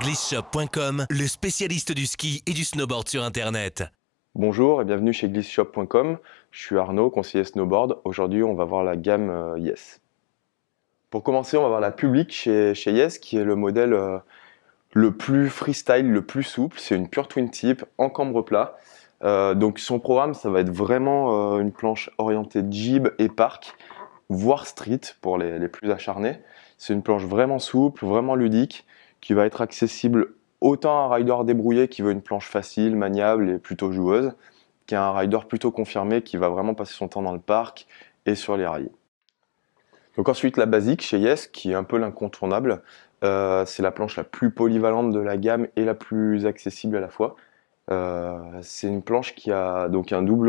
Glissshop.com, le spécialiste du ski et du snowboard sur Internet. Bonjour et bienvenue chez Glissshop.com. Je suis Arnaud, conseiller snowboard. Aujourd'hui, on va voir la gamme Yes. Pour commencer, on va voir la Public chez Yes, qui est le modèle le plus freestyle, le plus souple. C'est une pure twin tip en cambre plat. Donc son programme, ça va être vraiment une planche orientée jib et park, voire street pour les plus acharnés. C'est une planche vraiment souple, vraiment ludique, qui va être accessible autant à un rider débrouillé qui veut une planche facile, maniable et plutôt joueuse, qu'à un rider plutôt confirmé qui va vraiment passer son temps dans le parc et sur les rails. Donc ensuite la basique chez Yes, qui est un peu l'incontournable. C'est la planche la plus polyvalente de la gamme et la plus accessible à la fois. C'est une planche qui a donc un double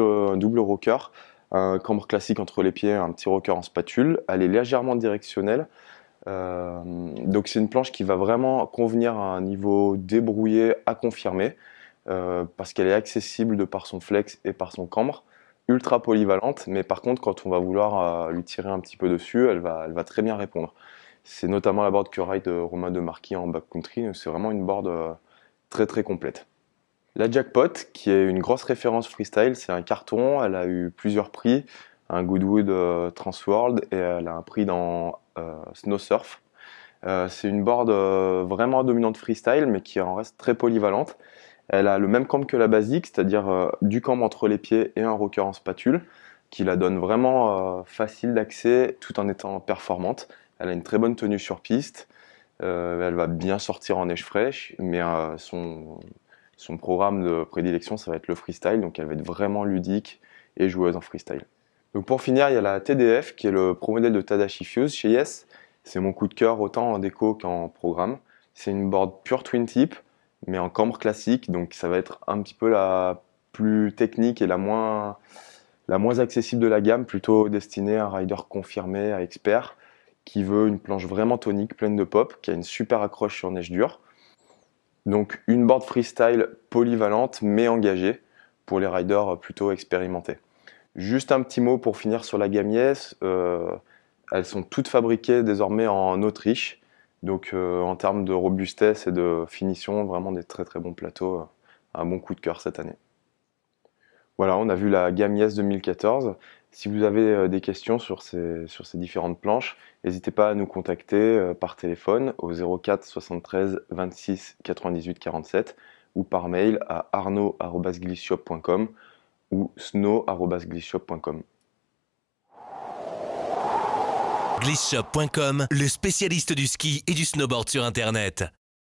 rocker, un cambre classique entre les pieds, un petit rocker en spatule. Elle est légèrement directionnelle. Donc c'est une planche qui va vraiment convenir à un niveau débrouillé à confirmer, parce qu'elle est accessible de par son flex et par son cambre, ultra polyvalente, mais par contre quand on va vouloir lui tirer un petit peu dessus, elle va très bien répondre. C'est notamment la board que ride Romain Demarquis en backcountry, c'est vraiment une board très très complète. La Jackpot, qui est une grosse référence freestyle, c'est un carton, elle a eu plusieurs prix, un Goodwood Transworld et elle a un prix dans Snow Surf. C'est une board vraiment dominante freestyle, mais qui en reste très polyvalente. Elle a le même cambre que la basique, c'est-à-dire du cambre entre les pieds et un rocker en spatule, qui la donne vraiment facile d'accès tout en étant performante. Elle a une très bonne tenue sur piste, elle va bien sortir en neige fraîche, mais son programme de prédilection, ça va être le freestyle, donc elle va être vraiment ludique et joueuse en freestyle. Donc pour finir, il y a la TDF, qui est le pro modèle de Tadashi Fuse chez Yes. C'est mon coup de cœur autant en déco qu'en programme. C'est une board pure twin tip, mais en cambre classique, donc ça va être un petit peu la plus technique et la moins accessible de la gamme, plutôt destinée à un rider confirmé, à expert, qui veut une planche vraiment tonique, pleine de pop, qui a une super accroche sur neige dure. Donc une board freestyle polyvalente mais engagée pour les riders plutôt expérimentés. Juste un petit mot pour finir sur la gamme Yes. Elles sont toutes fabriquées désormais en Autriche. Donc en termes de robustesse et de finition, vraiment des très très bons plateaux. Un bon coup de cœur cette année. Voilà, on a vu la gamme Yes 2014. Si vous avez des questions sur ces différentes planches, n'hésitez pas à nous contacter par téléphone au 04 73 26 98 47 ou par mail à arnaud@glissshop.com ou snow@glissshop.com. Glissshop.com, le spécialiste du ski et du snowboard sur Internet.